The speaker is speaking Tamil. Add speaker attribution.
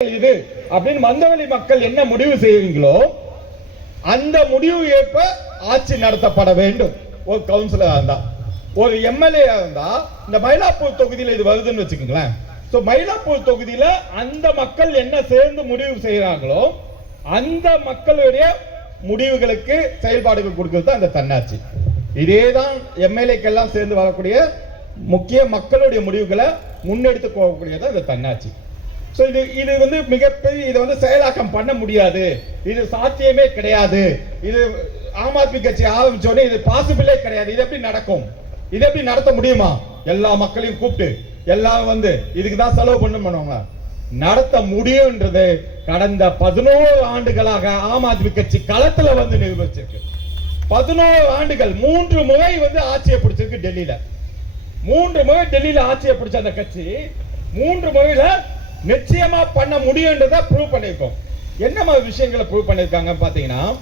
Speaker 1: இது அப்படின்னு மந்தவெளி மக்கள் என்ன முடிவு செய்வீங்களோ அந்த முடிவு ஏற்ப ஆட்சி நடத்தப்பட வேண்டும். ஒரு கவுன்சிலரா இருந்தா ஒரு எம்எல்ஏ இருந்தா இந்த மயிலாப்பூர் தொகுதியில இது வருதுன்னு வச்சுக்கோங்களேன். ஸோ மயிலாப்பூர் தொகுதியில அந்த மக்கள் என்ன சேர்ந்து முடிவு செய்யறாங்களோ அந்த மக்களுடைய முடிவுகளுக்கு செயல்பாடுகள் கொடுக்கறது தான் அந்த தன்னாட்சி. இதேதான் எம்எல்ஏக்கெல்லாம் சேர்ந்து வரக்கூடிய முக்கிய மக்களுடைய முடிவுகளை முன்னெடுத்து போகக்கூடியது அந்த தன்னாட்சி. ஸோ இது இது வந்து மிகப்பெரிய இதை வந்து செயலாக்கம் பண்ண முடியாது. இது சாத்தியமே கிடையாது. இது ஆம் ஆத்மி கட்சி ஆரம்பிச்சோடனே இது பாசிபிளே கிடையாது. இது எப்படி நடக்கும்? இது எப்படி நடத்த முடியுமா? எல்லா மக்களையும் கூப்பிட்டு எல்லாம் வந்து இதுக்கு தான் செலவு பண்ண பண்ணுவாங்க நடத்த முடியும்ன்றது கடந்த பதினோரு ஆண்டுகளாக ஆம் ஆத்மி கட்சி களத்துல வந்து நிரூபிச்சிருக்கு. பதினோரு ஆண்டுகள் மூன்று முறை வந்து ஆட்சியை பிடிச்சிருக்கு டெல்லியில. மூன்று முறை டெல்லியில ஆட்சியை பிடிச்ச அந்த கட்சி மூன்று முறையில நிச்சயமா பண்ண முடியும்ன்றத ப்ரூவ் பண்ணியிருக்கோம். என்ன மாதிரி விஷயங்களை ப்ரூவ் பண்ணியிருக்காங்க பார்த்தீங்கன்னா